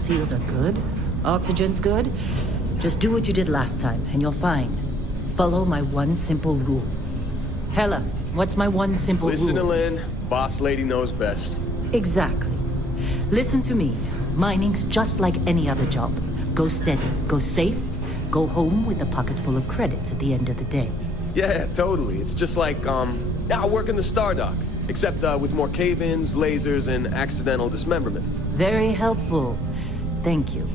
seals are good. Oxygen's good. Just do what you did last time, and you're fine. Follow my one simple rule. Hella, what's my one simple rule? Listen to Lynn. Boss lady knows best. Exactly. Listen to me. Mining's just like any other job. Go steady, go safe, go home with a pocket full of credits at the end of the day. Yeah, totally. It's just like, I work in the Stardock. Except, with more cave-ins, lasers, and accidental dismemberment. Very helpful. Thank you.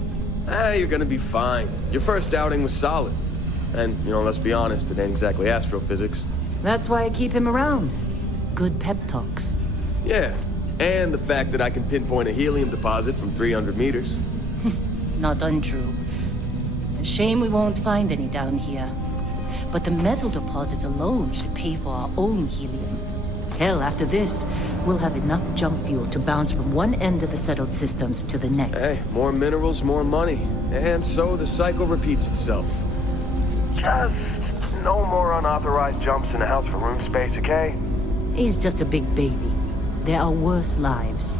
You're gonna be fine. Your first outing was solid. And, let's be honest, it ain't exactly astrophysics. That's why I keep him around. Good pep talks. Yeah, and the fact that I can pinpoint a helium deposit from 300 meters. Not untrue. A shame we won't find any down here. But the metal deposits alone should pay for our own helium. Hell, after this, we'll have enough jump fuel to bounce from one end of the settled systems to the next. Hey, more minerals, more money. And so the cycle repeats itself. Just no more unauthorized jumps in the house for room space, okay? He's just a big baby. There are worse lives.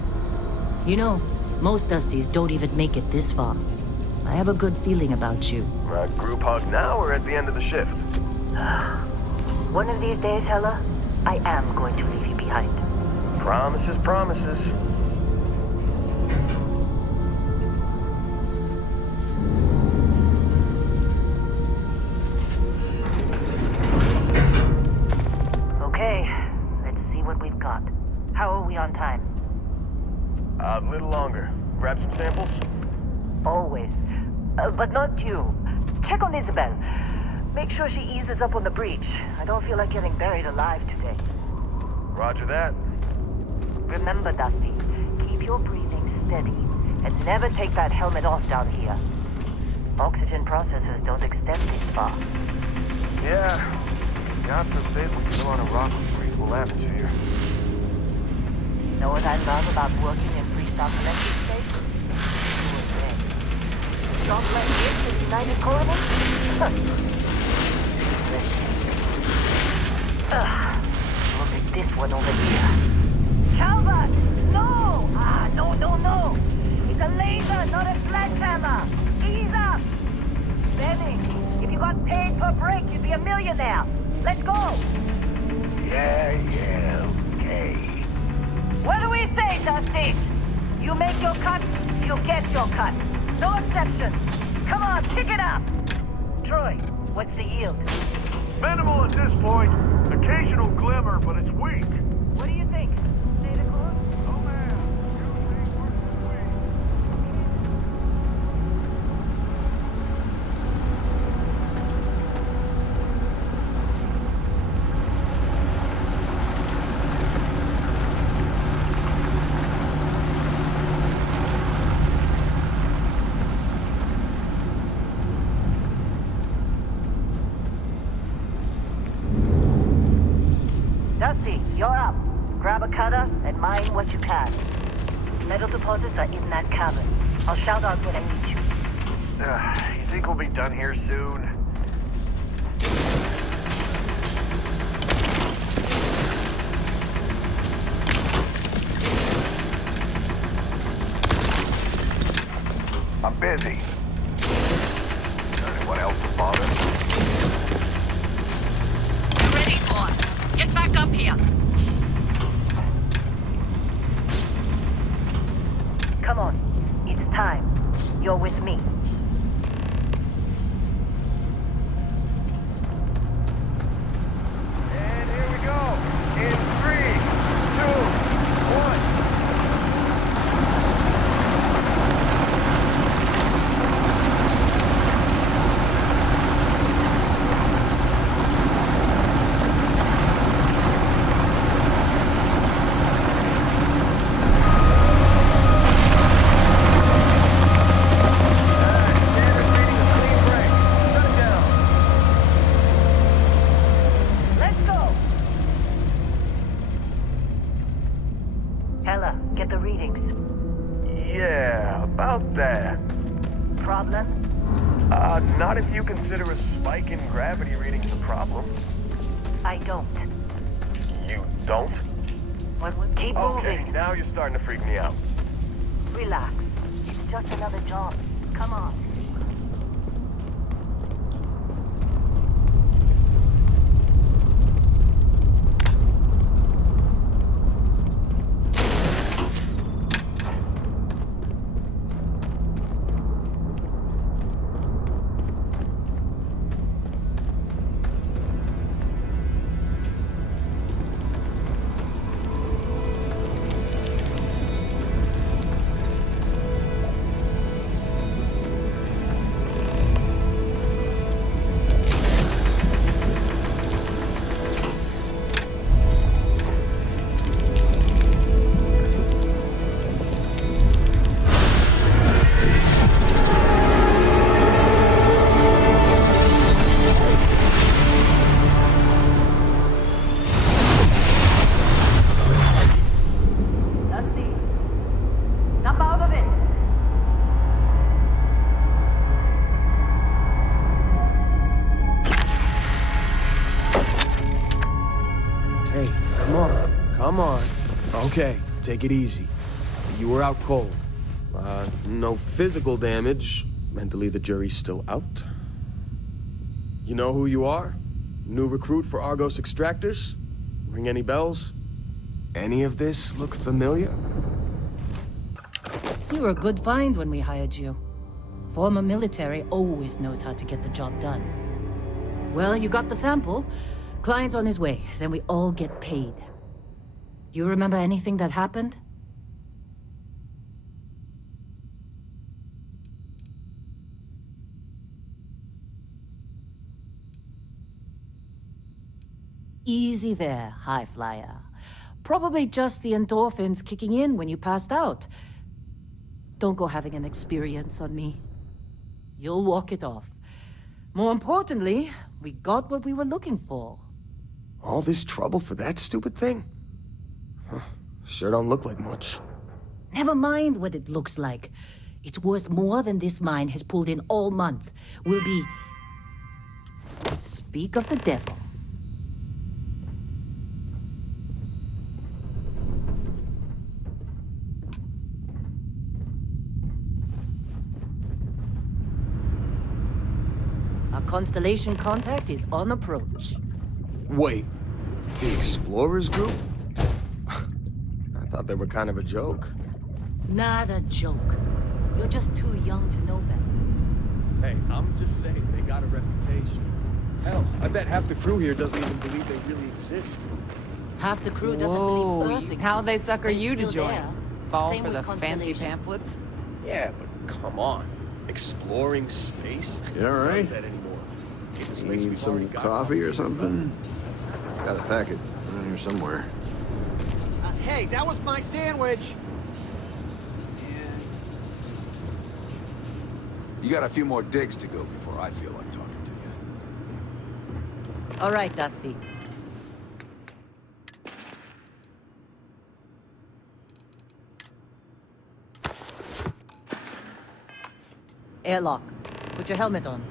You know, most Dusties don't even make it this far. I have a good feeling about you. Group hug now or at the end of the shift? One of these days, Hella, I am going to leave you behind. Promises, promises. Okay, let's see what we've got. How are we on time? A little longer. Grab some samples? Always. But not you. Check on Isabel. Make sure she eases up on the breach. I don't feel like getting buried alive today. Roger that. Remember, Dusty, keep your breathing steady and never take that helmet off down here. Oxygen processors don't extend this far. Yeah. God forbid we feel on a rock with breathable atmosphere. Know what I love about working in pre-documented space? Not like this in the United Colony? Look at this one over here. Calvert! No! No! It's a laser, not a sledgehammer! Ease up! Benny, if you got paid per break, you'd be a millionaire. Let's go! Yeah, okay. What do we say, Dusty? You make your cut, you get your cut. No exceptions. Come on, pick it up! Troy, what's the yield? Minimal at this point. Occasional glimmer, but it's weak. What do you think? Stay the course? Oh man, usually worth the wait. Dusty, you're up. Grab a cutter and mine what you can. Metal deposits are in that cabin. I'll shout out when I need you. You think we'll be done here soon? I'm busy. Anyone else to bother? Ready, boss. Get back up here. Come on. It's time. You're with me. And here we go. In 3, 2, 1. Hella, get the readings. Yeah, about that. Problem? Not if you consider a spike in gravity readings a problem. I don't. You don't? Keep Okay, moving. now you're starting to freak me out. Relax. It's just another job. Come on. Come on. Okay, take it easy. You were out cold. No physical damage. Mentally, the jury's still out. You know who you are? New recruit for Argos Extractors? Ring any bells? Any of this look familiar? You were a good find when we hired you. Former military always knows how to get the job done. Well, you got the sample. Client's on his way, then we all get paid. You remember anything that happened? Easy there, high flyer. Probably just the endorphins kicking in when you passed out. Don't go having an experience on me. You'll walk it off. More importantly, we got what we were looking for. All this trouble for that stupid thing? Huh, sure don't look like much. Never mind what it looks like. It's worth more than this mine has pulled in all month. We'll be... Speak of the devil. Our Constellation contact is on approach. Wait, the Explorers group? I thought they were kind of a joke. Not a joke. You're just too young to know them. Hey, I'm just saying they got a reputation. Hell, I bet half the crew here doesn't even believe they really exist. Half the crew doesn't Whoa, believe Earth exists. how'd they sucker but it's you to still join? there. Fall Same for the with fancy Constellation. pamphlets? Yeah, but come on. Exploring space? You all Who right? does that anymore? In the space Need we've some already got. coffee or something? Got a packet around here somewhere. Hey, that was my sandwich! You got a few more digs to go before I feel like talking to you. All right, Dusty. Airlock. Put your helmet on.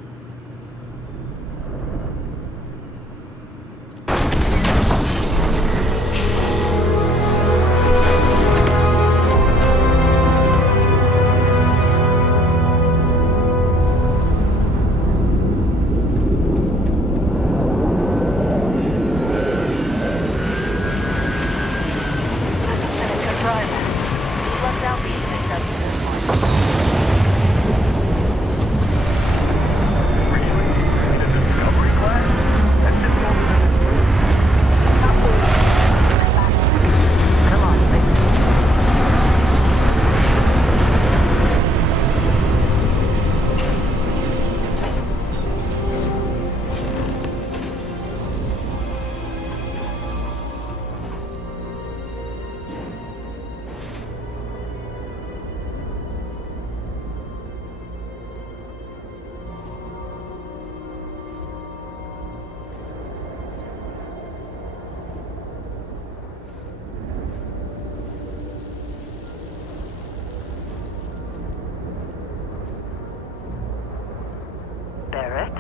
Barrett?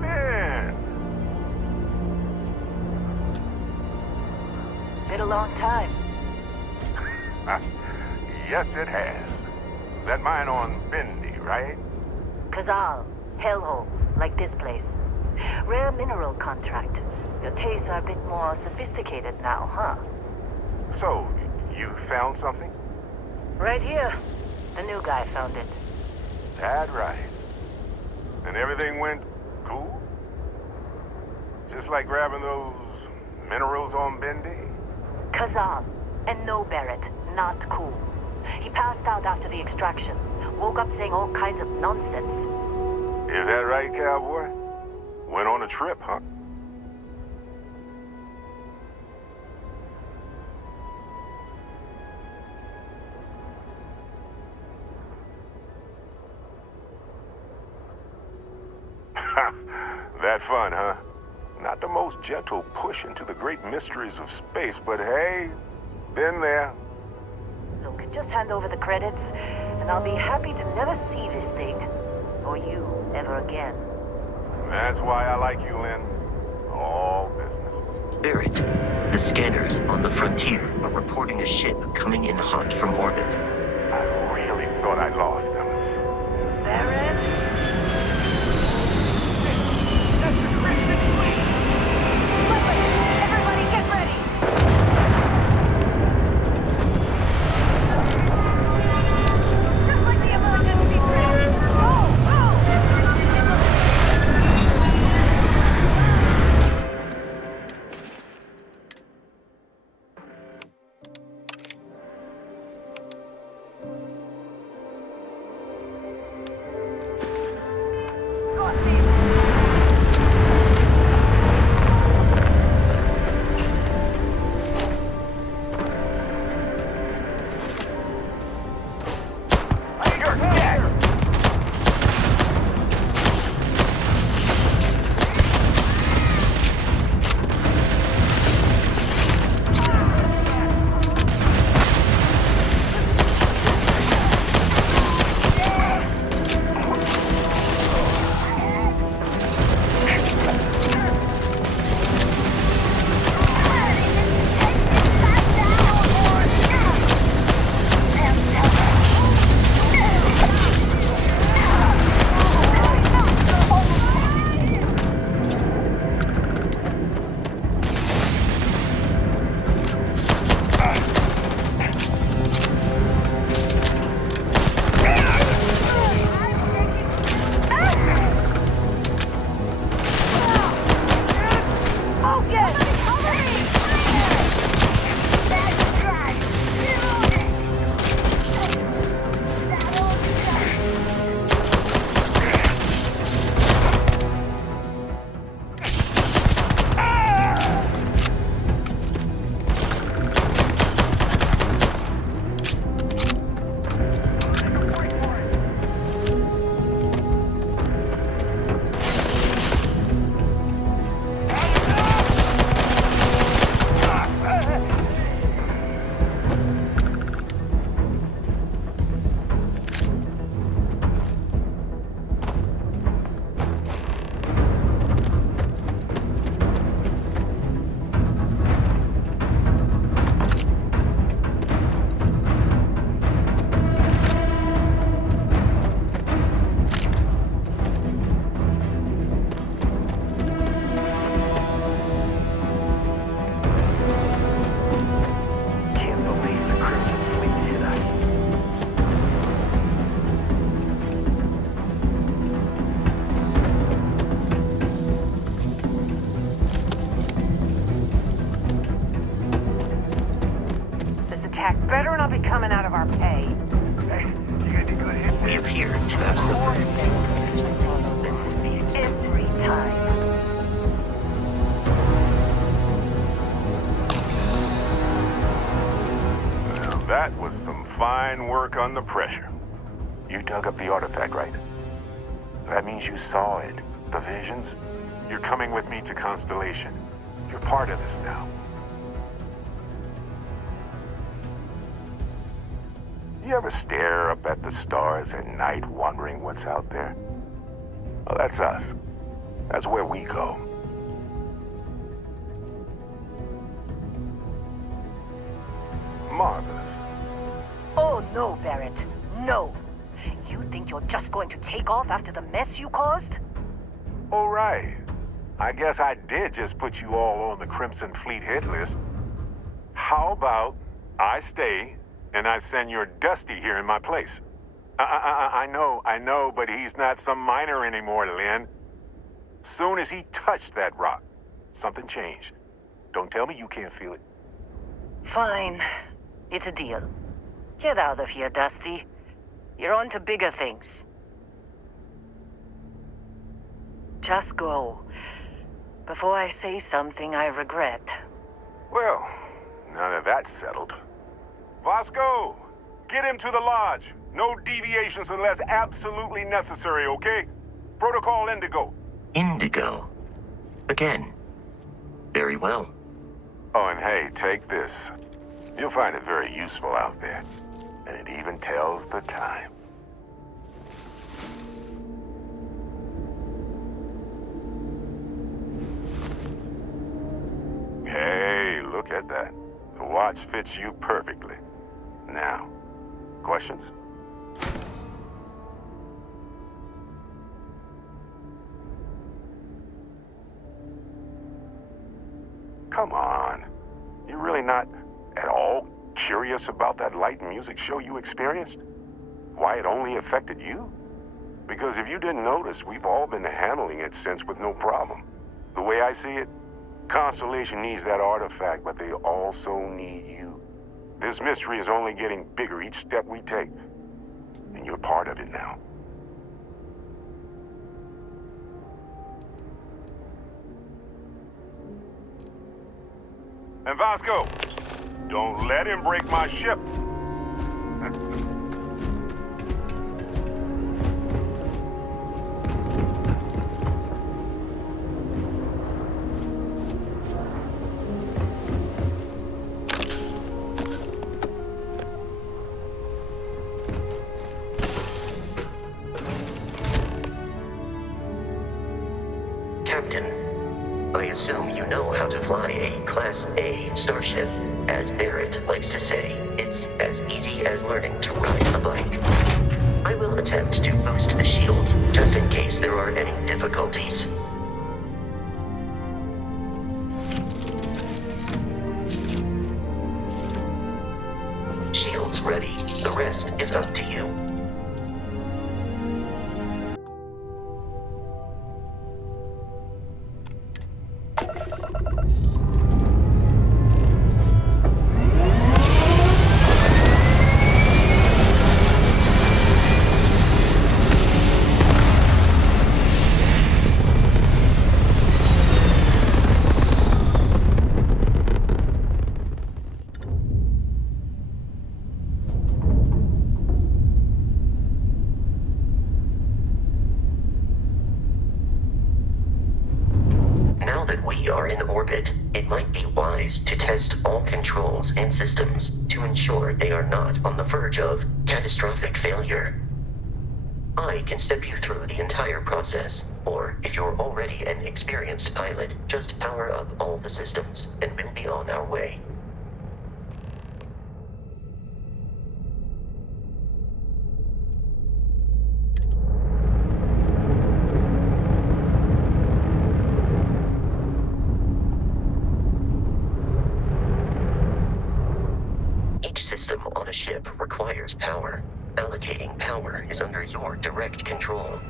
Man, Been a long time. yes it has. That mine on Bendy, right? Kazal, hellhole, like this place. Rare mineral contract. Your tastes are a bit more sophisticated now, huh? So, you found something? Right here. The new guy found it. That right. And everything went cool? Just like grabbing those minerals on Bendy? Kazal. And no Barrett. Not cool. He passed out after the extraction. Woke up saying all kinds of nonsense. Is that right, cowboy? Went on a trip, huh? That fun, huh? Not the most gentle push into the great mysteries of space, but hey, been there. Look, just hand over the credits, and I'll be happy to never see this thing. Or you, ever again. That's why I like you, Lynn. All business. Barrett, the scanners on the frontier are reporting a ship coming in hot from orbit. I really thought I lost them. Barrett? Everybody get ready! Just like the emergency drill! Go! Go! Go, Steve! Better not be coming out of our pay. Hey, you got any good hits? We appear to have suffered Every time. Now that was some fine work under pressure. You dug up the artifact, right? That means you saw it. The visions? You're coming with me to Constellation. You're part of this now. You ever stare up at the stars at night wondering what's out there? Well, that's us. That's where we go. Marvelous. Oh, no, Barrett. No. Just going to take off after the mess you caused? All right. I guess I did just put you all on the Crimson Fleet hit list. How about I stay and I send your Dusty here in my place? I know, but he's not some miner anymore, Lynn. Soon as he touched that rock, something changed. Don't tell me you can't feel it. Fine. It's a deal. Get out of here, Dusty. You're on to bigger things. Just go. Before I say something I regret. Well, now that that's settled. Vasco, get him to the lodge. No deviations unless absolutely necessary, okay? Protocol Indigo. Indigo. Again. Very well. Oh, and hey, take this. You'll find it very useful out there. And it even tells the time. Hey, look at that. The watch fits you perfectly. Now, questions? Come on. You're really not at all curious about that light and music show you experienced? Why it only affected you? Because if you didn't notice, we've all been handling it since with no problem. The way I see it, Constellation needs that artifact, but they also need you. This mystery is only getting bigger each step we take, and you're part of it now. And Vasco, don't let him break my ship. Captain, I assume you know how to fly a Class A starship. As Barrett likes to say, it's as easy as learning to ride a bike. I will attempt to boost the shields, just in case there are any difficulties. Shields ready. The rest is up to you. Now that we are in orbit, it might be wise to test all controls and systems to ensure they are not on the verge of catastrophic failure. I can step you through the entire process, or if you're already an experienced pilot, just power up all the systems and we'll be on our way. Each system on a ship requires power. Allocating power is under your direct control.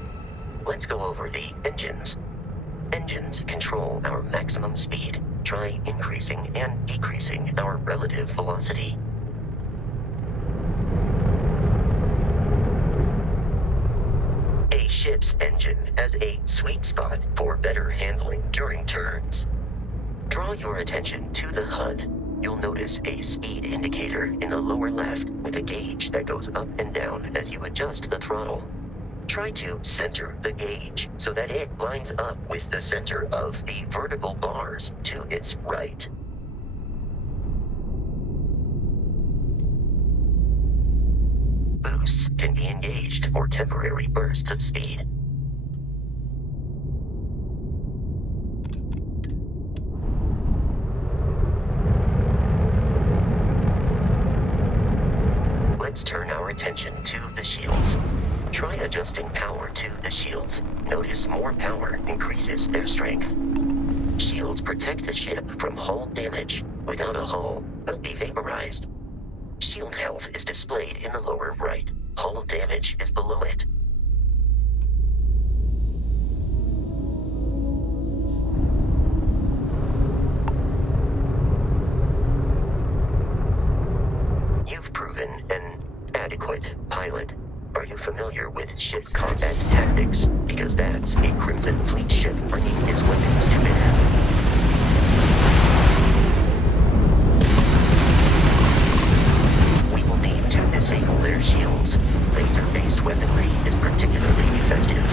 Let's go over the engines. Engines control our maximum speed. Try increasing and decreasing our relative velocity. A ship's engine has a sweet spot for better handling during turns. Draw your attention to the HUD. You'll notice a speed indicator in the lower left with a gauge that goes up and down as you adjust the throttle. Try to center the gauge so that it lines up with the center of the vertical bars to its right. Boosts can be engaged for temporary bursts of speed. Let's turn our attention to the shields. Try adjusting power to the shields. Notice more power increases their strength. Shields protect the ship from hull damage. Without a hull, they'll be vaporized. Shield health is displayed in the lower right. Hull damage is below it. You've proven an adequate pilot. Are you familiar with ship combat tactics? Because that's a Crimson Fleet ship bringing its weapons to bear. We will need to disable their shields. Laser-based weaponry is particularly effective.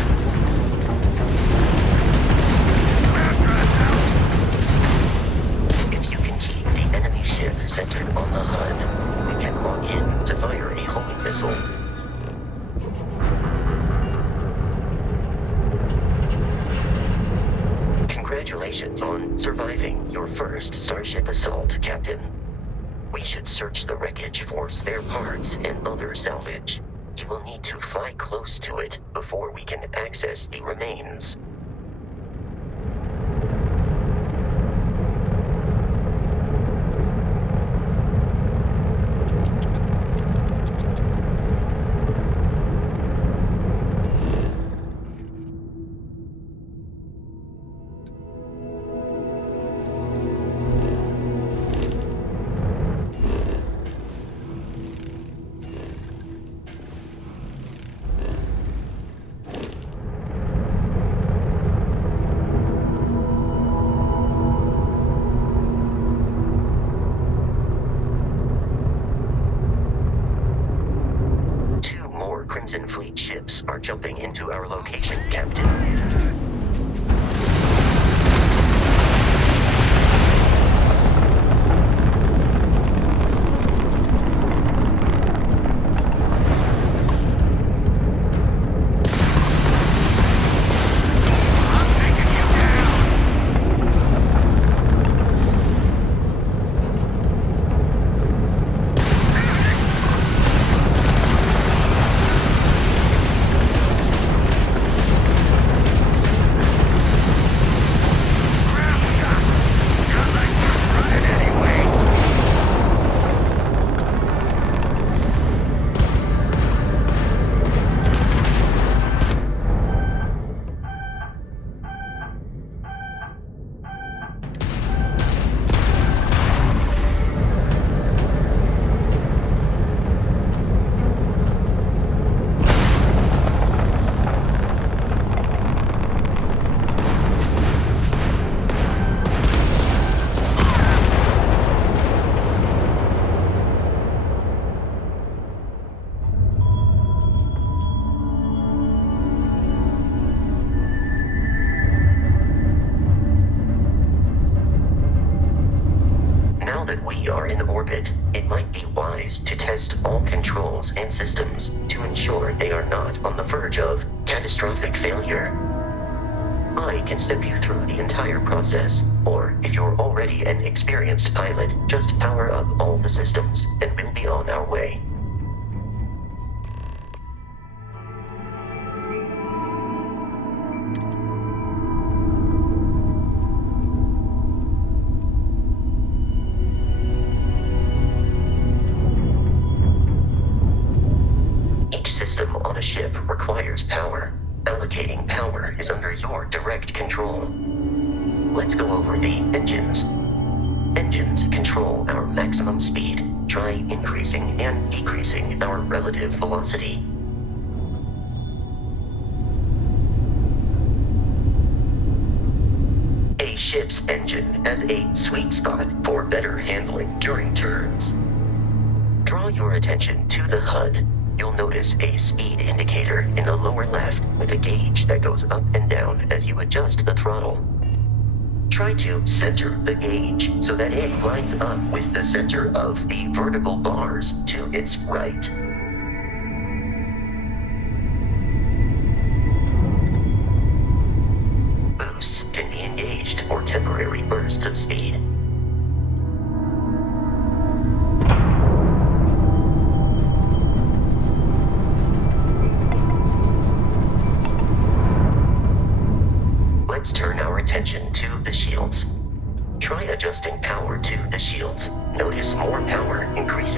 If you can keep the enemy ship centered on the HUD, we can lock in to fire a homing missile. Congratulations on surviving your first Starship assault, Captain. We should search the wreckage for spare parts and other salvage. You will need to fly close to it before we can access the remains. Crimson Fleet ships are jumping into our location, Captain. That we are in orbit, it might be wise to test all controls and systems to ensure they are not on the verge of catastrophic failure. I can step you through the entire process, or if you're already an experienced pilot, just power up all the systems and we'll be on our way. A ship requires power. Allocating power is under your direct control. Let's go over the engines. Engines control our maximum speed. Try increasing and decreasing our relative velocity. A ship's engine has a sweet spot for better handling during turns. Draw your attention to the HUD. You'll notice a speed indicator in the lower left with a gauge that goes up and down as you adjust the throttle. Try to center the gauge so that it lines up with the center of the vertical bars to its right. Boosts can be engaged for temporary bursts of speed.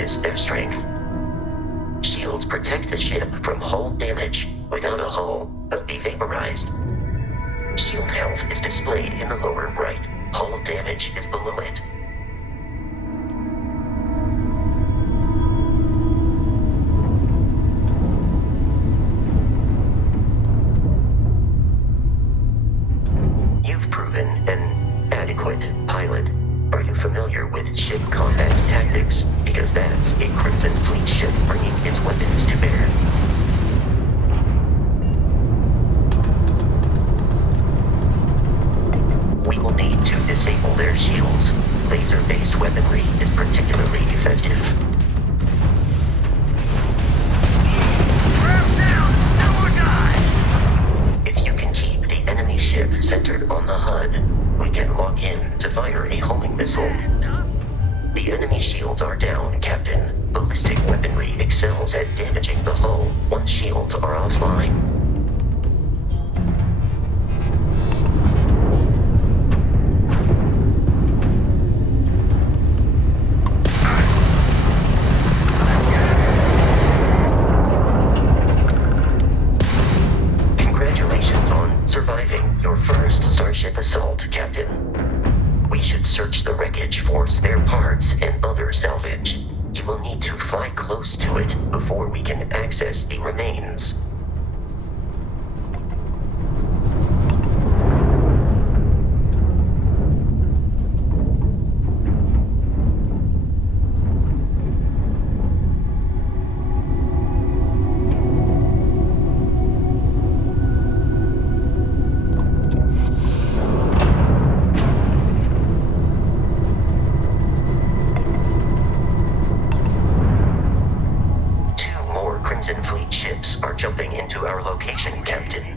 weakness their strength. Shields protect the ship from hull damage. Without a hull, but be vaporized. Shield health is displayed in the lower right. Hull damage is below it. You've proven an adequate pilot. Are you familiar with ship combat tactics? Because that's a Crimson Fleet ship bringing its weapons to bear. We will need to disable their shields. Laser-based weaponry is particularly effective. If you can keep the enemy ship centered on the HUD, we can lock in to fire a homing missile. The enemy shields are down, Captain. Ballistic weaponry excels at damaging the hull once shields are offline. Congratulations on surviving your first Starship assault, Captain. We should search the wreckage for spare parts and other salvage. You will need to fly close to it before we can access the remains. Crimson Fleet ships are jumping into our location, Captain.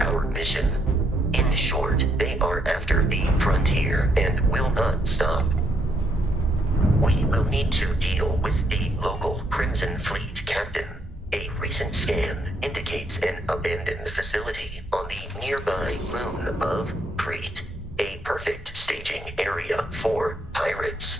Our mission. In short, they are after the frontier and will not stop. We will need to deal with the local Crimson Fleet captain. A recent scan indicates an abandoned facility on the nearby moon of Kreet, a perfect staging area for pirates.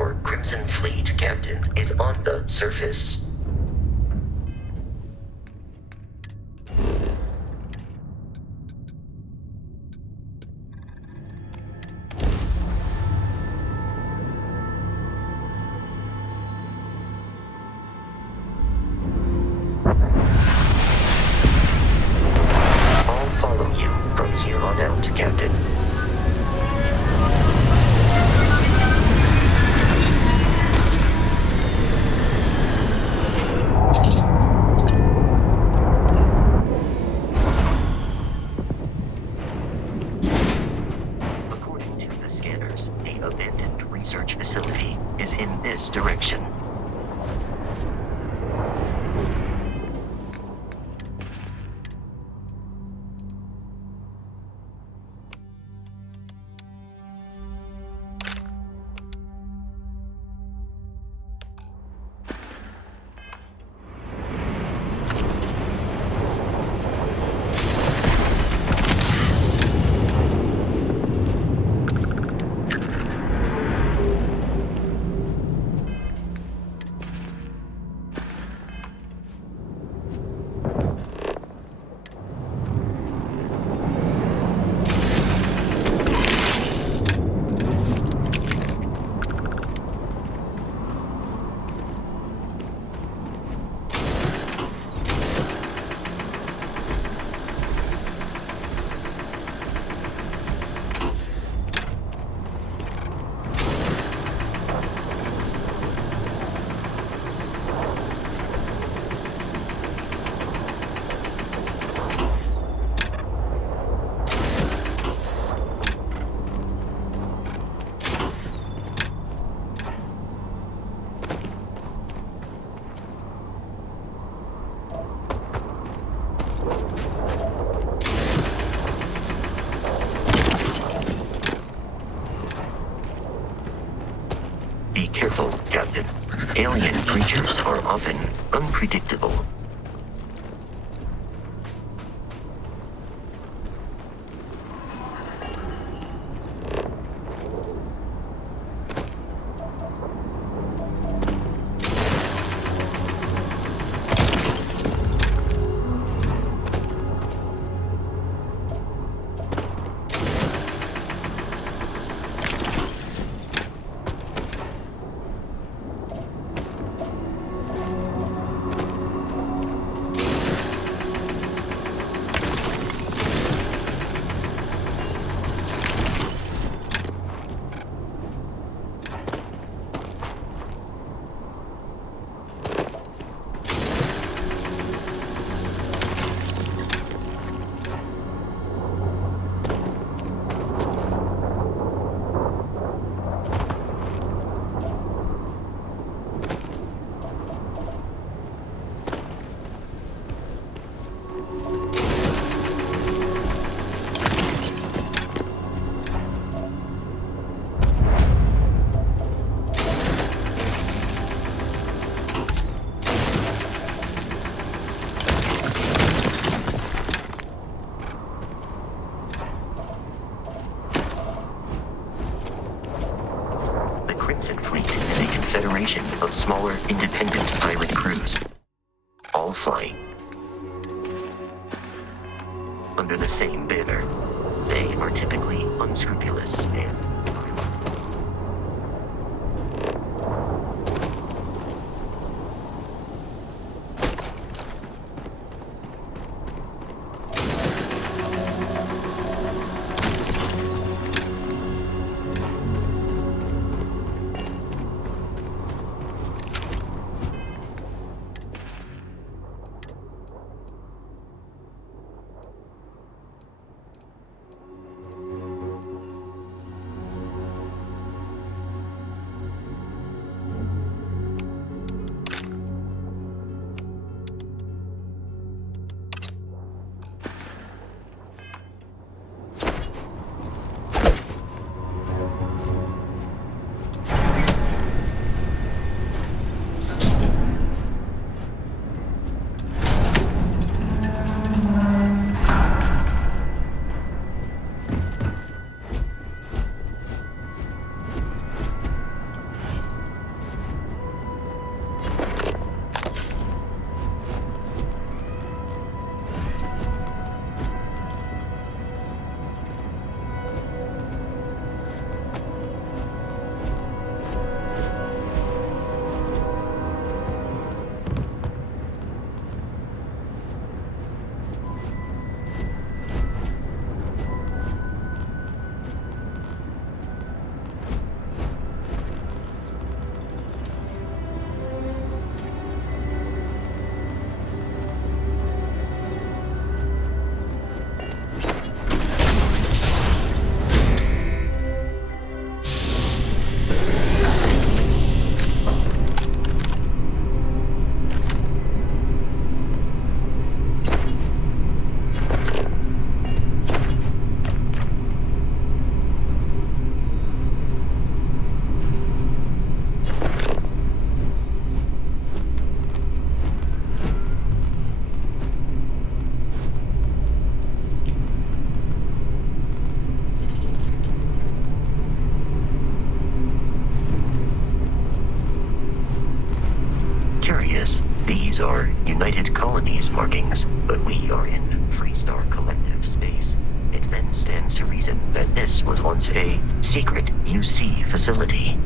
Our Crimson Fleet captain is on the surface. I'll follow you from here on out, Captain. According to the scanners, the abandoned research facility is in this direction. Be careful, Captain. Alien creatures are often unpredictable. Crimson Fleet is a confederation of smaller, independent pirate crews, all flying under the same banner. They are typically unscrupulous and obvious. These are United Colonies markings, but we are in Freestar Collective space. It then stands to reason that this was once a secret UC facility.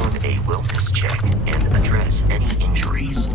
Perform a wellness check and address any injuries.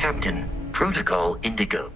Captain, Protocol Indigo.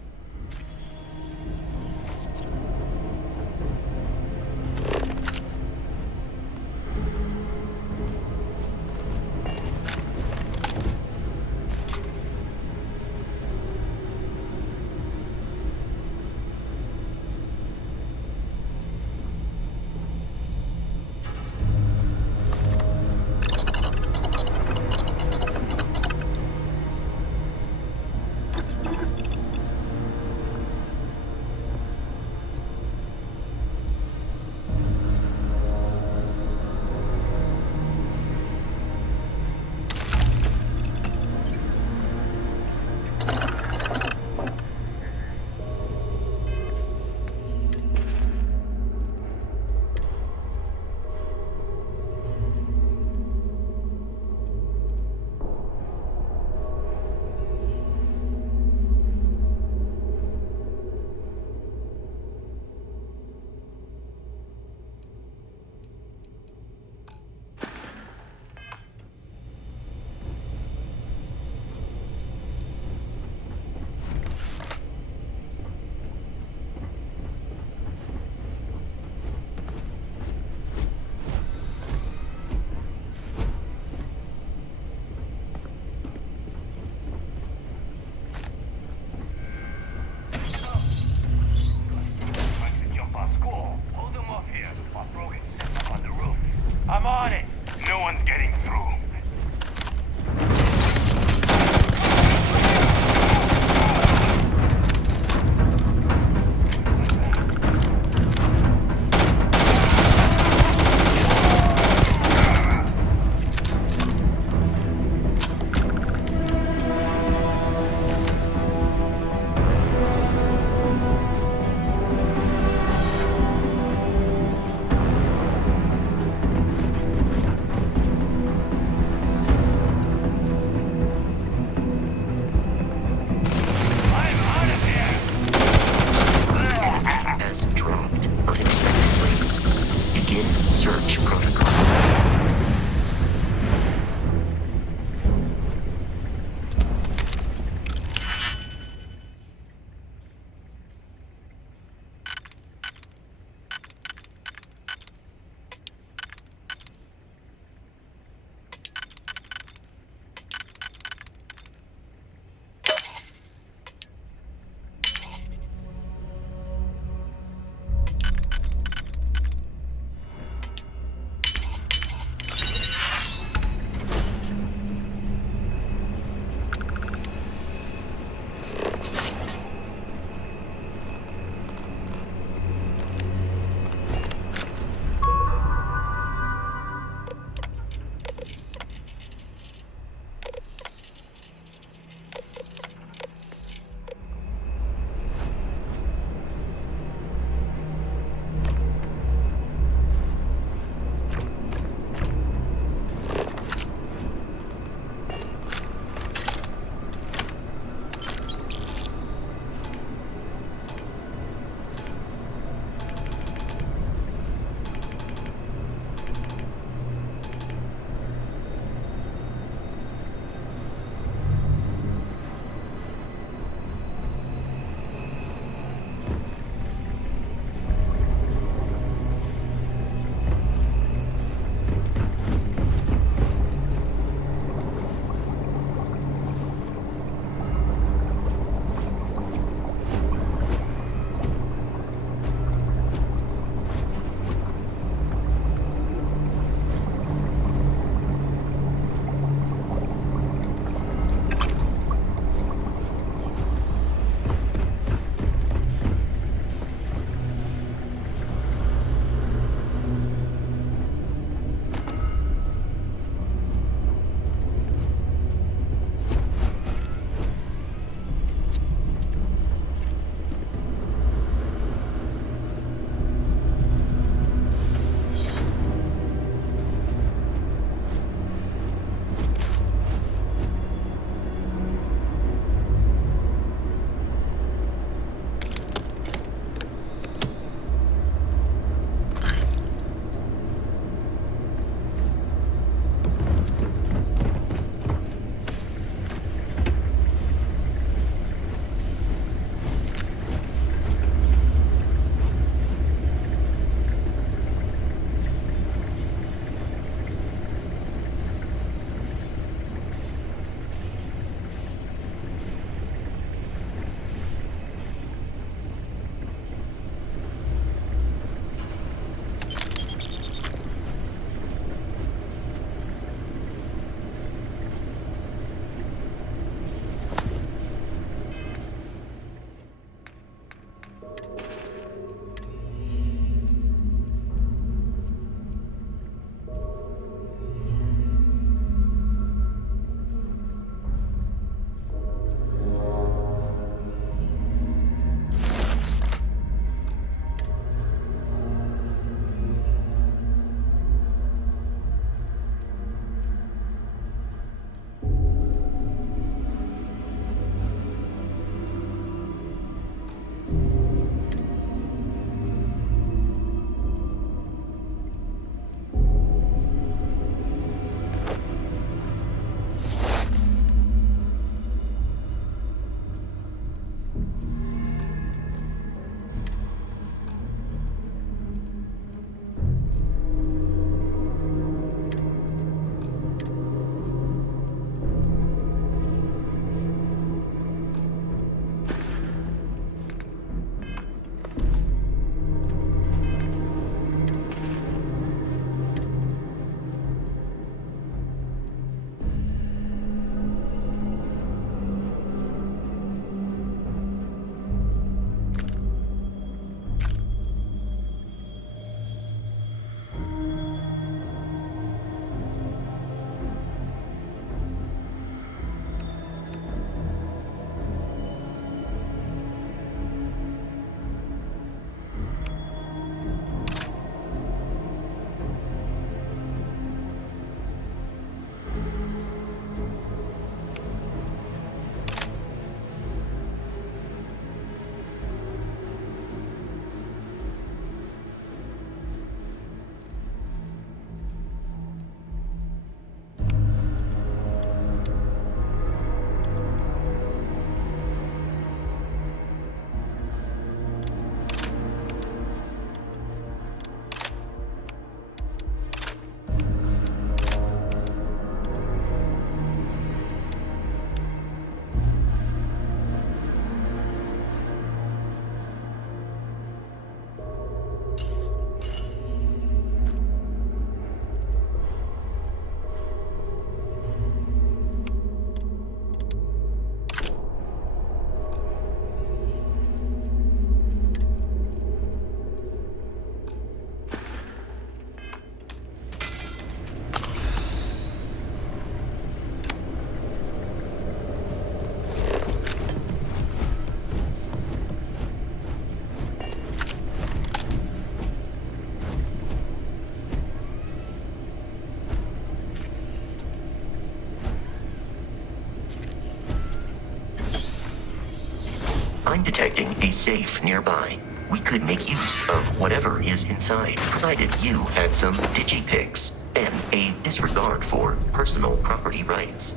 I'm detecting a safe nearby. We could make use of whatever is inside, provided you had some digipics and a disregard for personal property rights.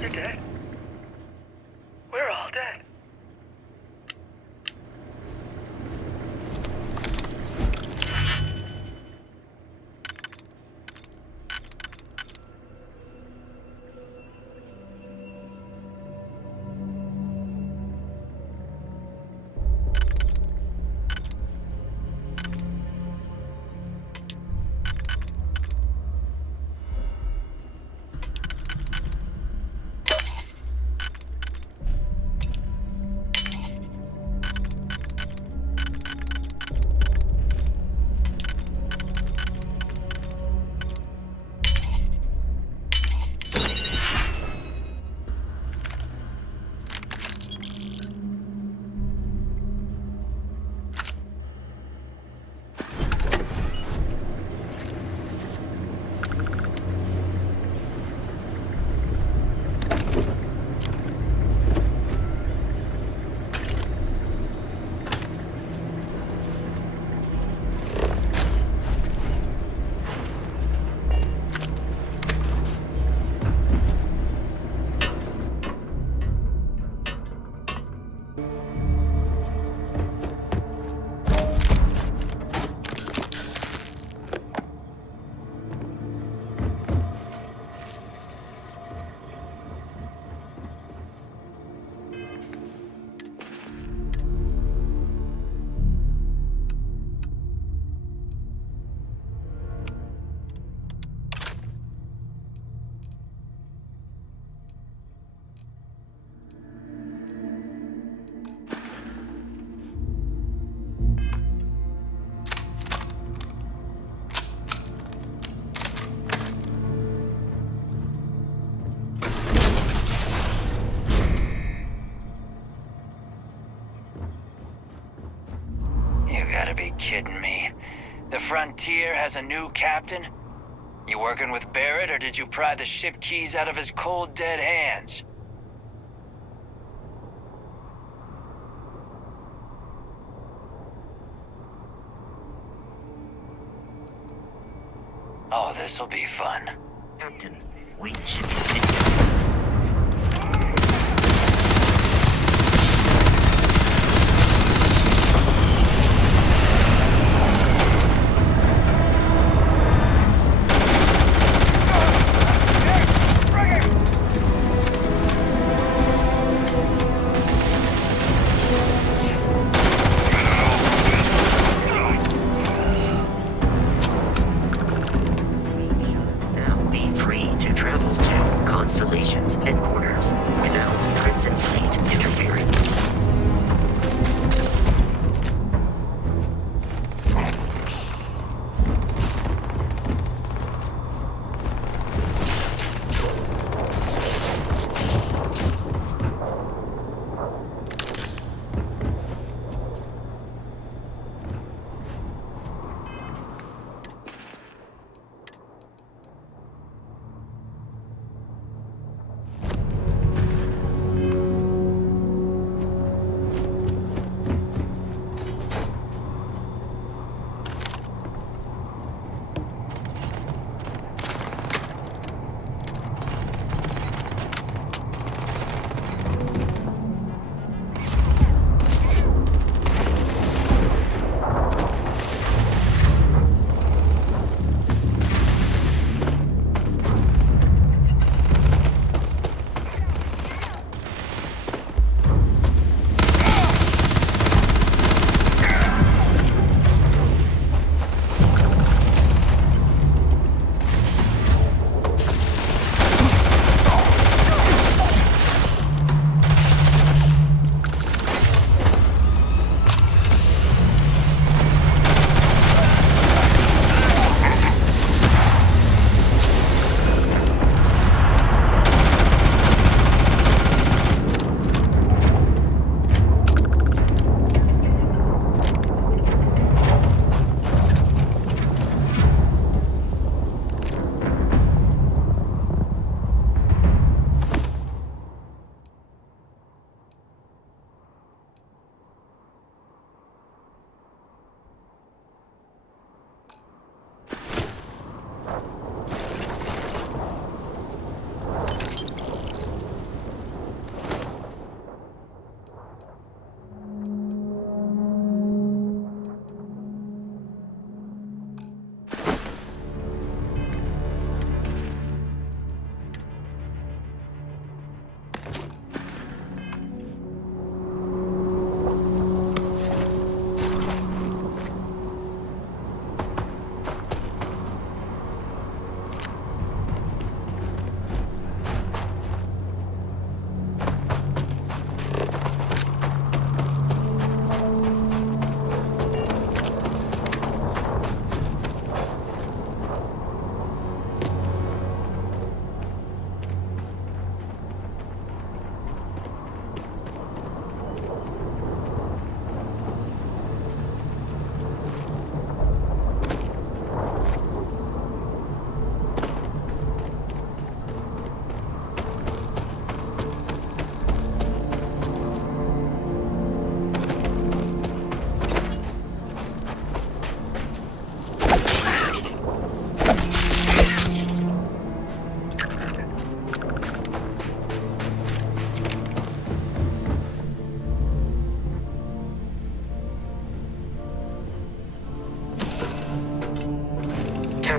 You're dead. We're all dead. You gotta be kidding me. The Frontier has a new captain? You working with Barrett, or did you pry the ship keys out of his cold, dead hands? Oh, this'll be fun. Captain, we should continue.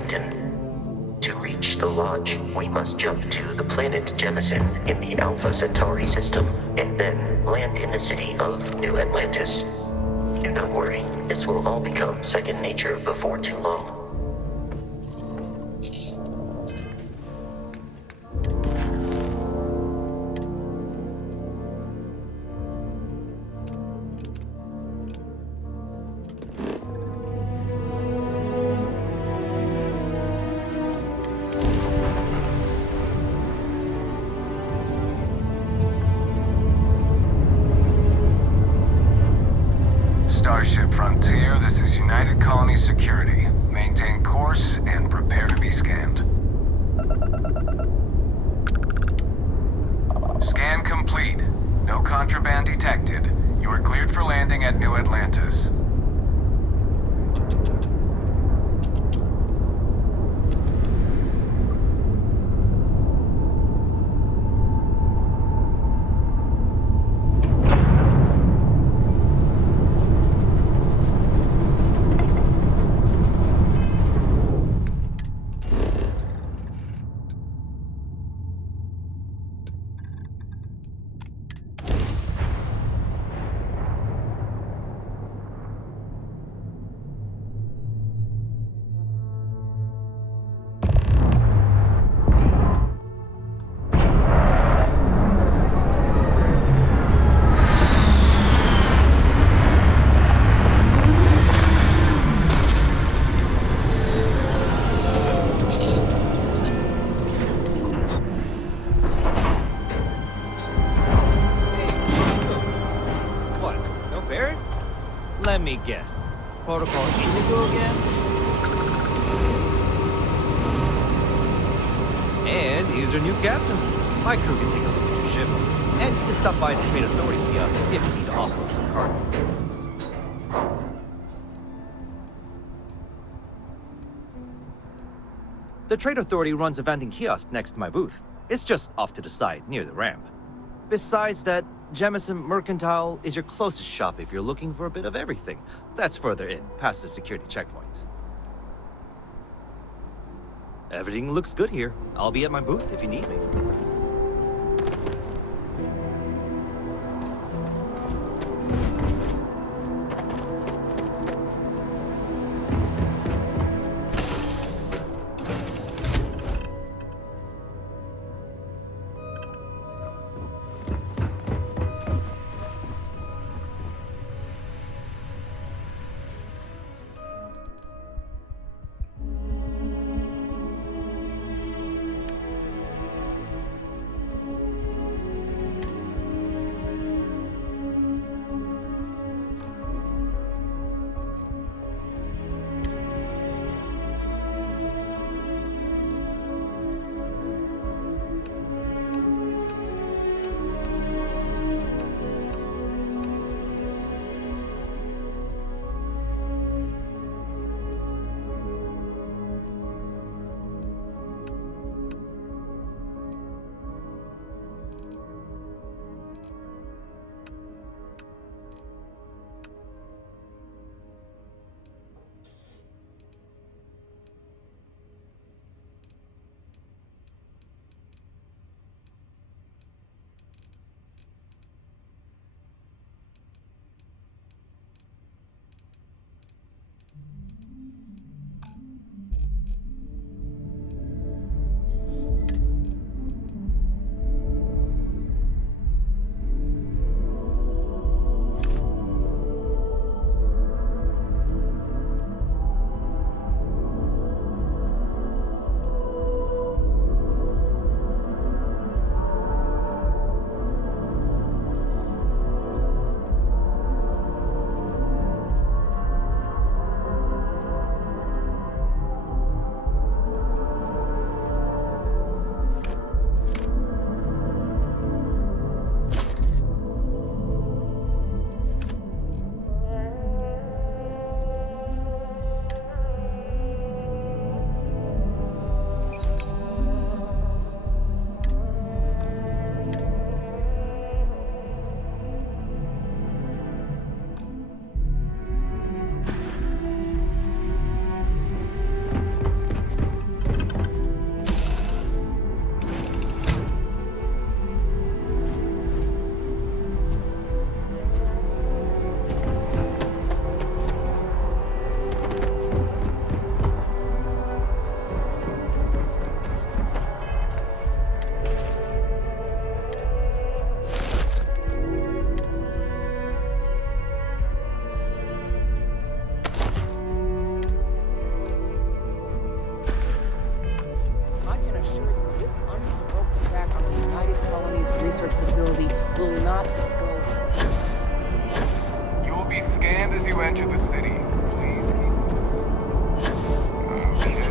Captain. To reach the Lodge, we must jump to the planet Jemison in the Alpha Centauri system, and then land in the city of New Atlantis. Do not worry, this will all become second nature before too long. Starship Frontier, this is United Colony Security. Maintain course and prepare to be scanned. Scan complete. No contraband detected. You are cleared for landing at New Atlantis. Let me guess. Protocol Indigo again? And here's your new captain. My crew can take a look at your ship. And you can stop by the Trade Authority kiosk if you need to offload some cargo. The Trade Authority runs a vending kiosk next to my booth. It's just off to the side, near the ramp. Besides that, Jemison Mercantile is your closest shop if you're looking for a bit of everything. That's further in, past the security checkpoint. Everything looks good here. I'll be at my booth if you need me. enter the city, please keep... Okay.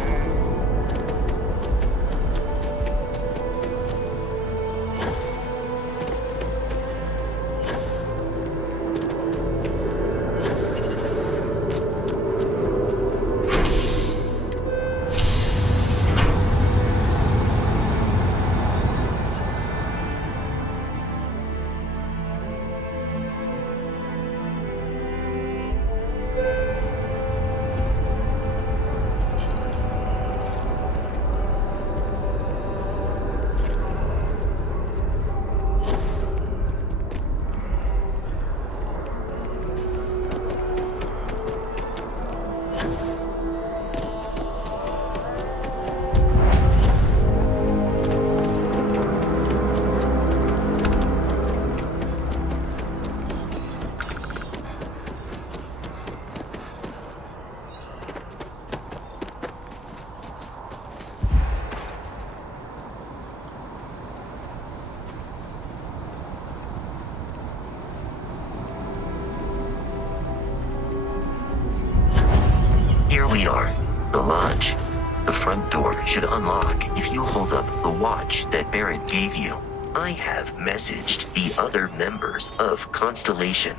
Here we are, the lodge. The front door should unlock if you hold up the watch that Barrett gave you. I have messaged the other members of Constellation.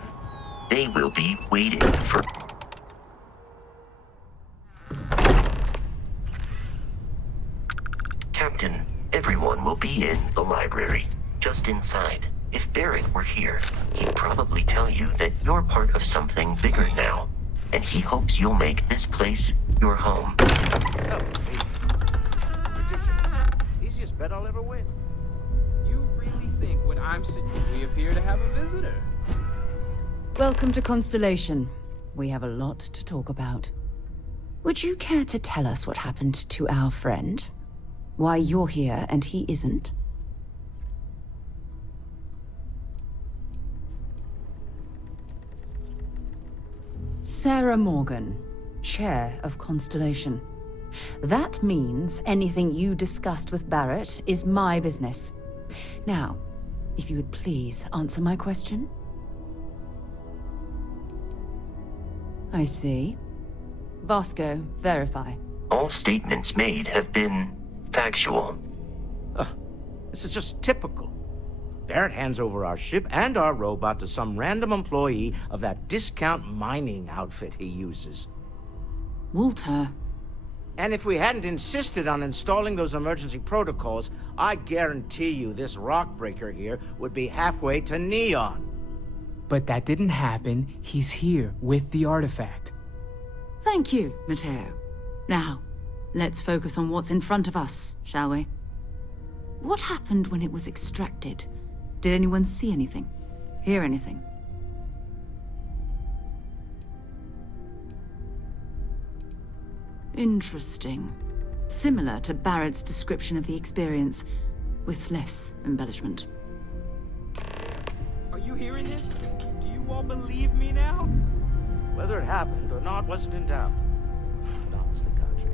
They will be waiting for... Captain, everyone will be in the library, just inside. If Barrett were here, he'd probably tell you that you're part of something bigger now. And he hopes you'll make this place your home. No, ridiculous. Easiest bet I'll ever win. You really think when I'm sitting, we appear to have a visitor? Welcome to Constellation. We have a lot to talk about. Would you care to tell us what happened to our friend? Why you're here and he isn't? Sarah Morgan, Chair of Constellation. That means anything you discussed with Barrett is my business. Now, if you would please answer my question. I see. Vasco, verify. All statements made have been factual. This is just typical. Barrett hands over our ship and our robot to some random employee of that discount mining outfit he uses. Walter. And if we hadn't insisted on installing those emergency protocols, I guarantee you this rock breaker here would be halfway to Neon. But that didn't happen. He's here with the artifact. Thank you, Matteo. Now, let's focus on what's in front of us, shall we? What happened when it was extracted? Did anyone see anything? Hear anything? Interesting. Similar to Barrett's description of the experience, with less embellishment. Are you hearing this? Do you all believe me now? Whether it happened or not wasn't in doubt. But honestly, Country,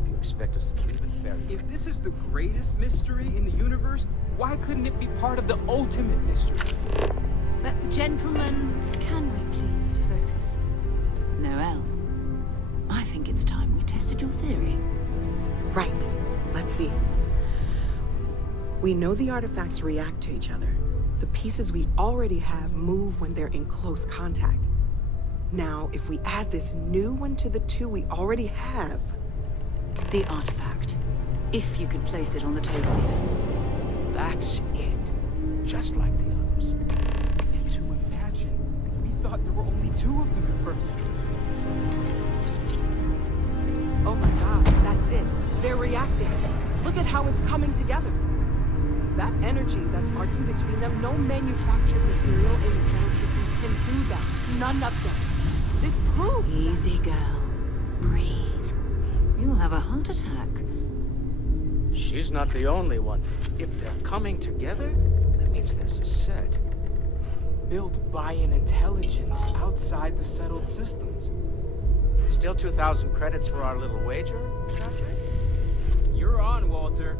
if you expect us to believe in fairy tales... If this is the greatest mystery in the universe, why couldn't it be part of the ultimate mystery? But gentlemen, can we please focus? Noel, I think it's time we tested your theory. Right. Let's see. We know the artifacts react to each other. The pieces we already have move when they're in close contact. Now, if we add this new one to the two we already have... The artifact. If you could place it on the table. That's it. Just like the others. And to imagine, we thought there were only two of them at first. Oh my god, that's it. They're reacting. Look at how it's coming together. That energy that's arcing between them, no manufactured material in the settled systems can do that. None of them. This proves Easy, girl. Breathe. You'll have a heart attack. She's not the only one. If they're coming together, that means there's a set. Built by an intelligence outside the settled systems. Still 2,000 credits for our little wager, Country? You're on, Walter.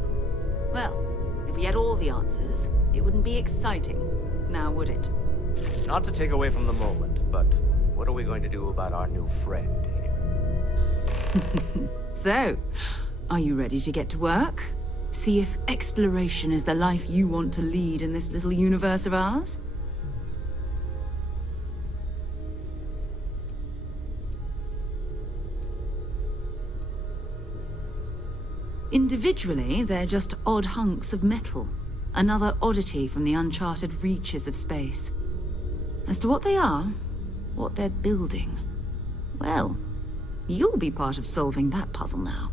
Well, if we had all the answers, it wouldn't be exciting, now would it? Not to take away from the moment, but what are we going to do about our new friend here? So, are you ready to get to work? See if exploration is the life you want to lead in this little universe of ours? Individually, they're just odd hunks of metal. Another oddity from the uncharted reaches of space. As to what they are, what they're building, well, you'll be part of solving that puzzle now.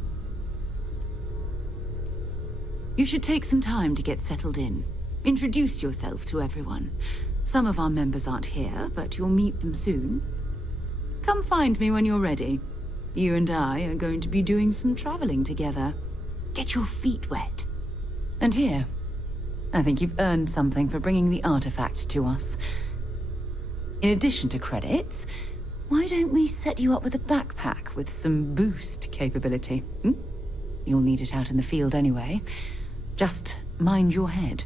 You should take some time to get settled in. Introduce yourself to everyone. Some of our members aren't here, but you'll meet them soon. Come find me when you're ready. You and I are going to be doing some traveling together. Get your feet wet. And here, I think you've earned something for bringing the artifact to us. In addition to credits, why don't we set you up with a backpack with some boost capability? You'll need it out in the field anyway. Just mind your head.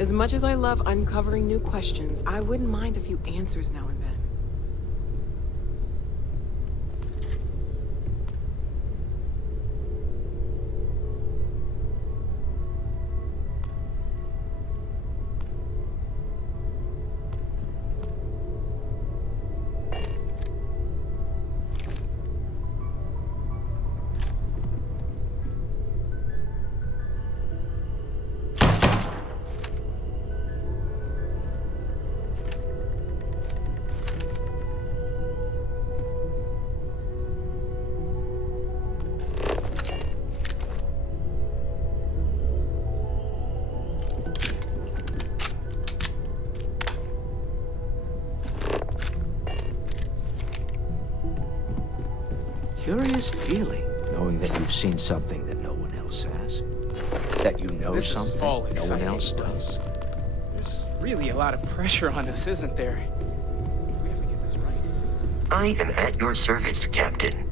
As much as I love uncovering new questions, I wouldn't mind a few answers now and then. Curious feeling, knowing that you've seen something that no one else has. That you know This is something all no one exciting, else but does. There's really a lot of pressure on us, isn't there? We have to get this right. I am at your service, Captain.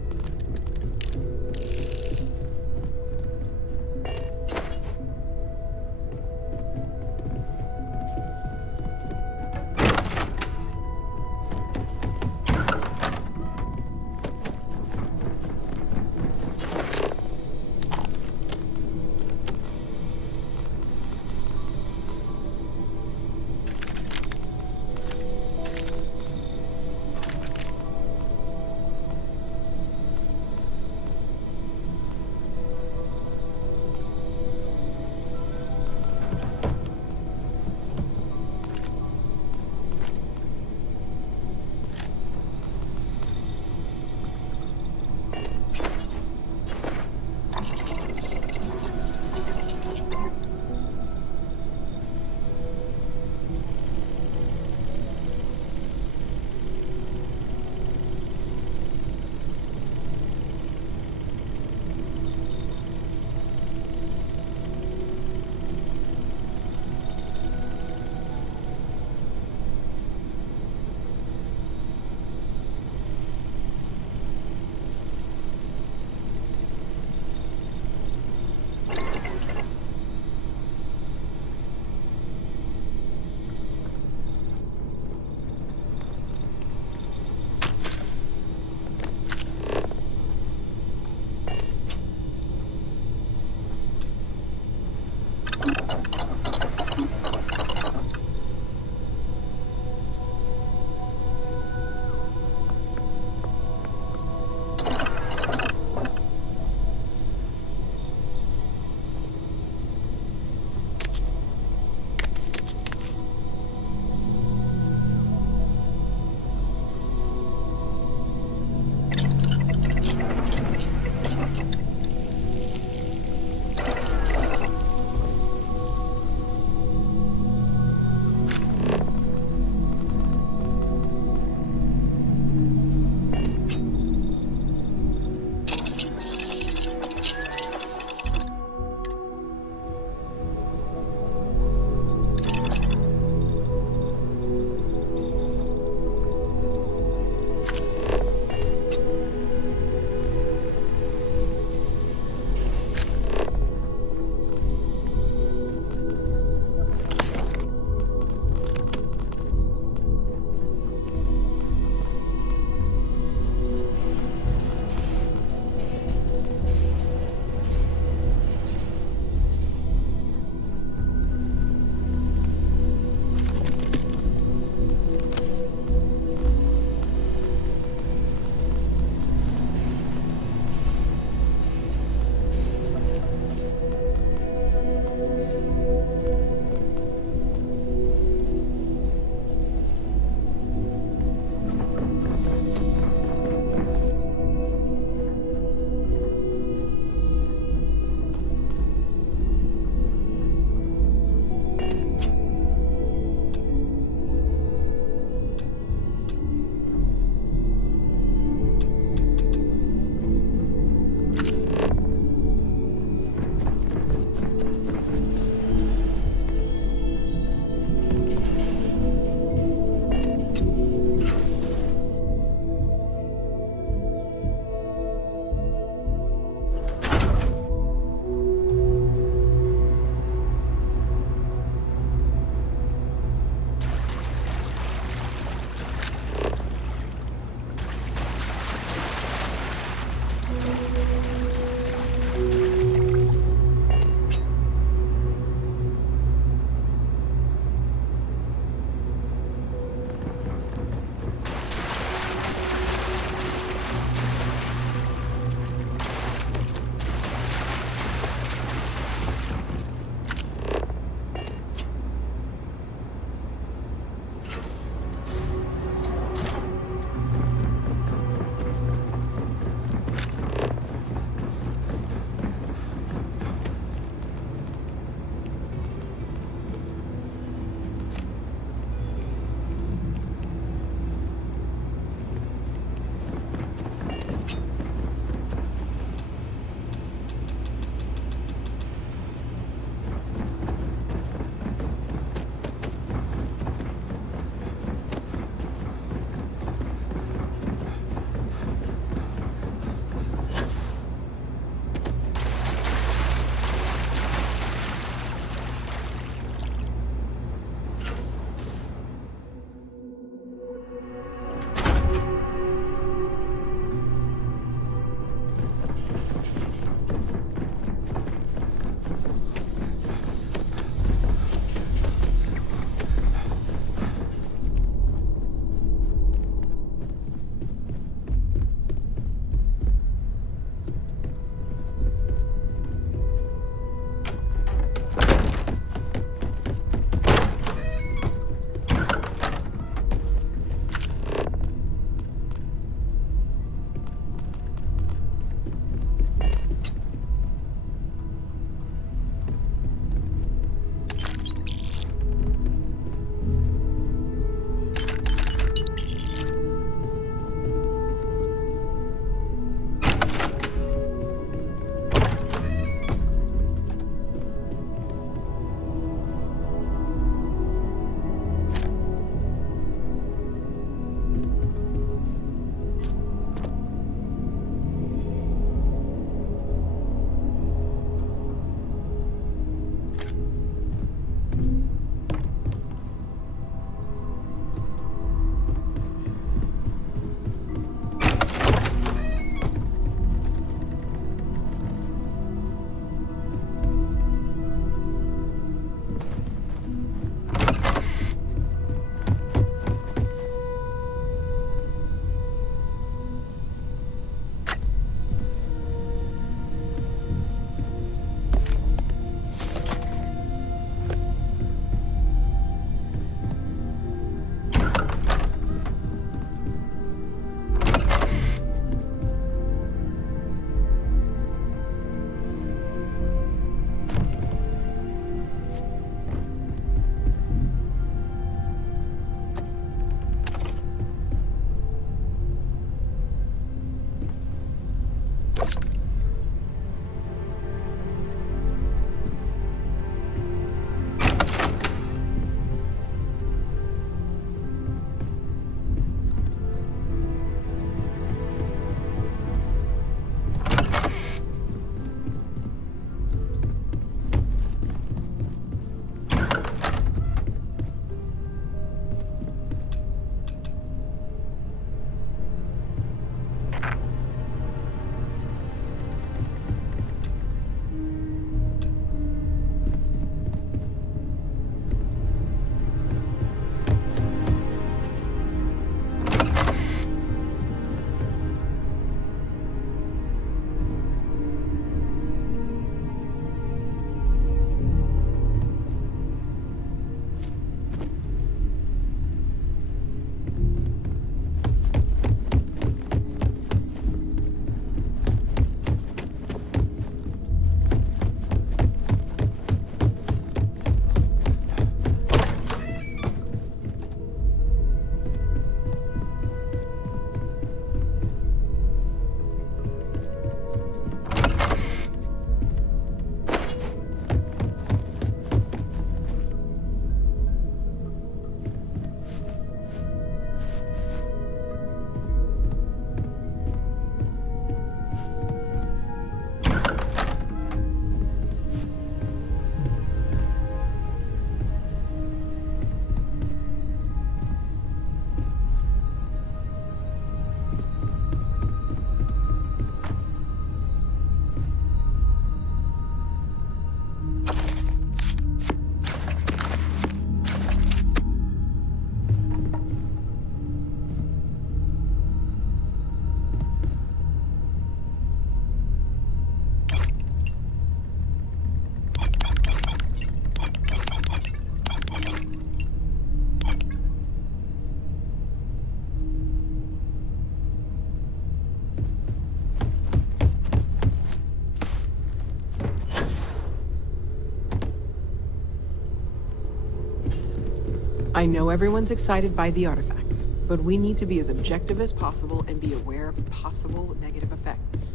I know everyone's excited by the artifacts, but we need to be as objective as possible and be aware of possible negative effects.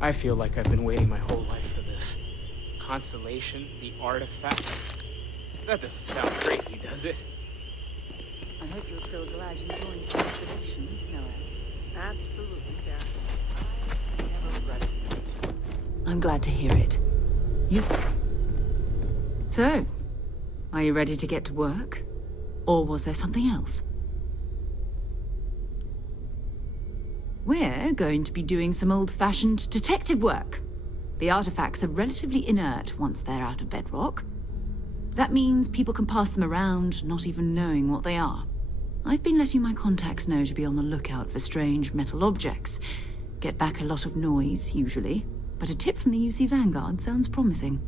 I feel like I've been waiting my whole life for this. Constellation, the artifacts. That doesn't sound crazy, does it? I hope you're still glad you joined Constellation, Noah. Absolutely, Sarah. I never regret it. I'm glad to hear it. You... So, are you ready to get to work? Or was there something else? We're going to be doing some old-fashioned detective work. The artifacts are relatively inert once they're out of bedrock. That means people can pass them around, not even knowing what they are. I've been letting my contacts know to be on the lookout for strange metal objects. Get back a lot of noise, usually, but a tip from the UC Vanguard sounds promising.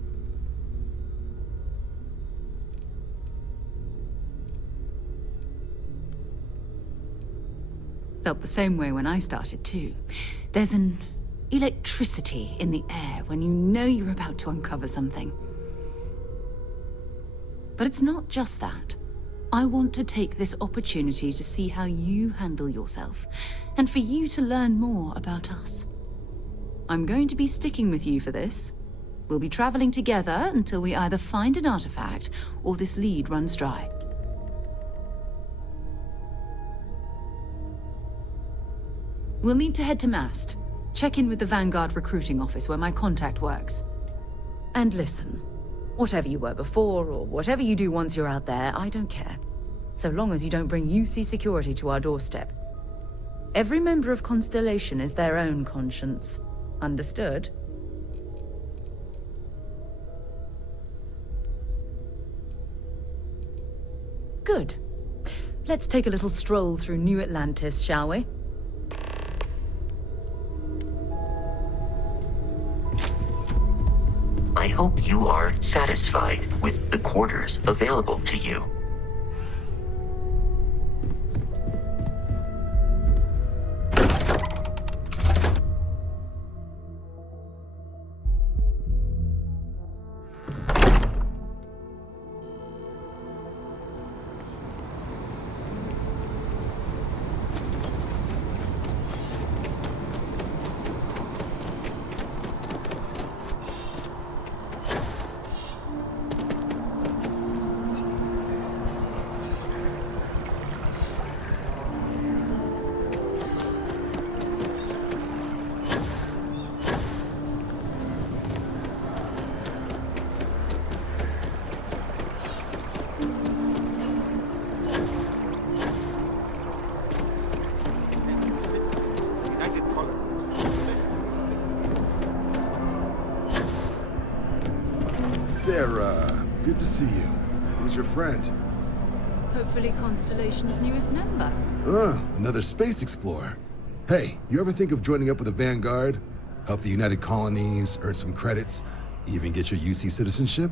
Felt the same way when I started, too. There's an electricity in the air when you know you're about to uncover something. But it's not just that. I want to take this opportunity to see how you handle yourself, and for you to learn more about us. I'm going to be sticking with you for this. We'll be traveling together until we either find an artifact or this lead runs dry. We'll need to head to Mast. Check in with the Vanguard recruiting office where my contact works. And listen, whatever you were before, or whatever you do once you're out there, I don't care. So long as you don't bring UC security to our doorstep. Every member of Constellation is their own conscience. Understood? Good. Let's take a little stroll through New Atlantis, shall we? I hope you are satisfied with the quarters available to you. Sarah, good to see you. Who's your friend? Hopefully Constellation's newest member. Another space explorer. Hey, you ever think of joining up with the Vanguard? Help the United Colonies, earn some credits, even get your UC citizenship?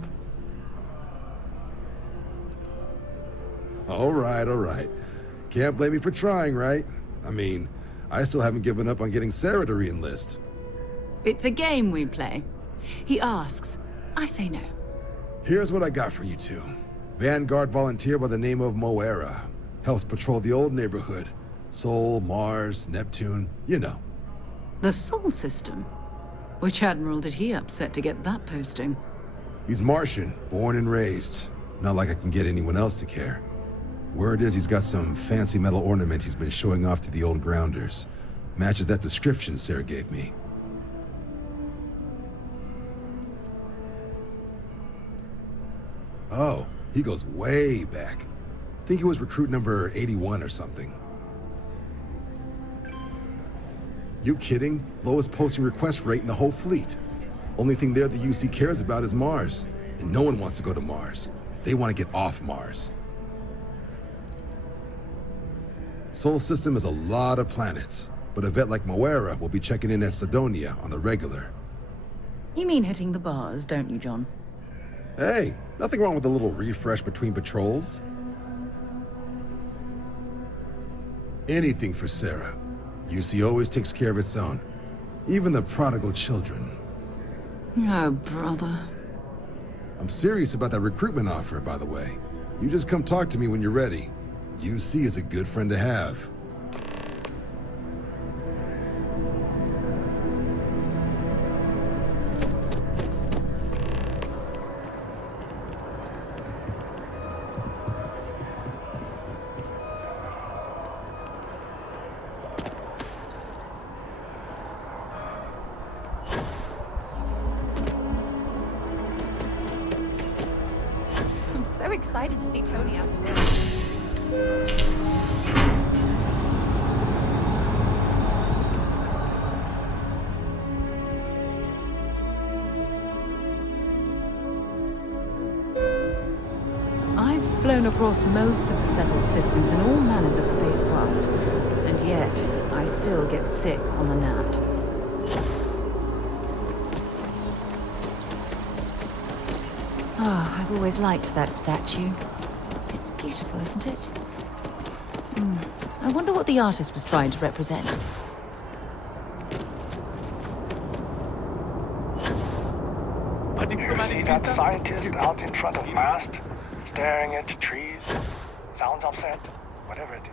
All right. Can't blame me for trying, right? I mean, I still haven't given up on getting Sarah to re-enlist. It's a game we play. He asks, I say no. Here's what I got for you two. Vanguard volunteer by the name of Moera. Helps patrol the old neighborhood. Sol, Mars, Neptune, you know. The Sol system? Which admiral did he upset to get that posting? He's Martian, born and raised. Not like I can get anyone else to care. Word is he's got some fancy metal ornament he's been showing off to the old grounders. Matches that description Sarah gave me. Oh, he goes way back. Think he was recruit number 81 or something. You kidding? Lowest posting request rate in the whole fleet. Only thing there the UC cares about is Mars. And no one wants to go to Mars. They want to get off Mars. Sol system is a lot of planets, but a vet like Moera will be checking in at Sidonia on the regular. You mean hitting the bars, don't you, John? Hey, nothing wrong with a little refresh between patrols. Anything for Sarah. UC always takes care of its own. Even the prodigal children. Oh, brother. I'm serious about that recruitment offer, by the way. You just come talk to me when you're ready. UC is a good friend to have. I'm so excited to see Tony after work. I've flown across most of the settled systems in all manners of spacecraft, and yet I still get sick on the gnat. I've always liked that statue. It's beautiful, isn't it? I wonder what the artist was trying to represent. You see that scientist out in front of mast, staring at trees? Sounds upset, whatever it is.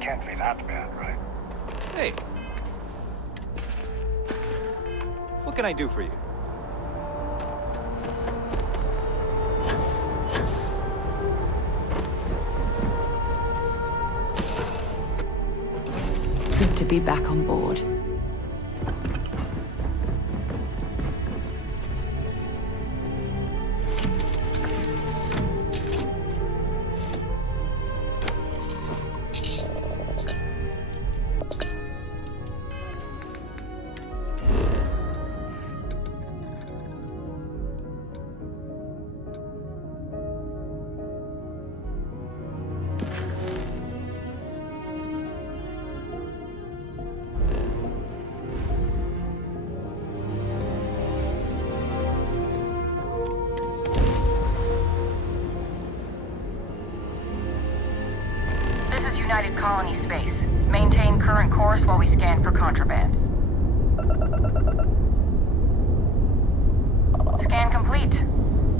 Can't be that bad, right? Hey. What can I do for you? It's good to be back on board. colony space. Maintain current course while we scan for contraband. Scan complete.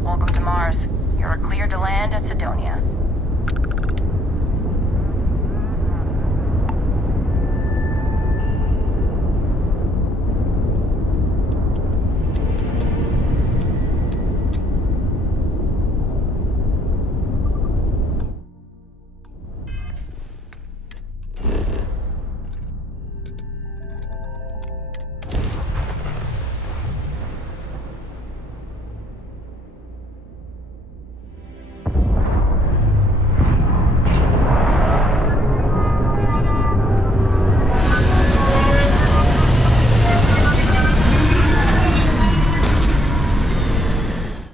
Welcome to Mars. You're cleared to land at Sidonia.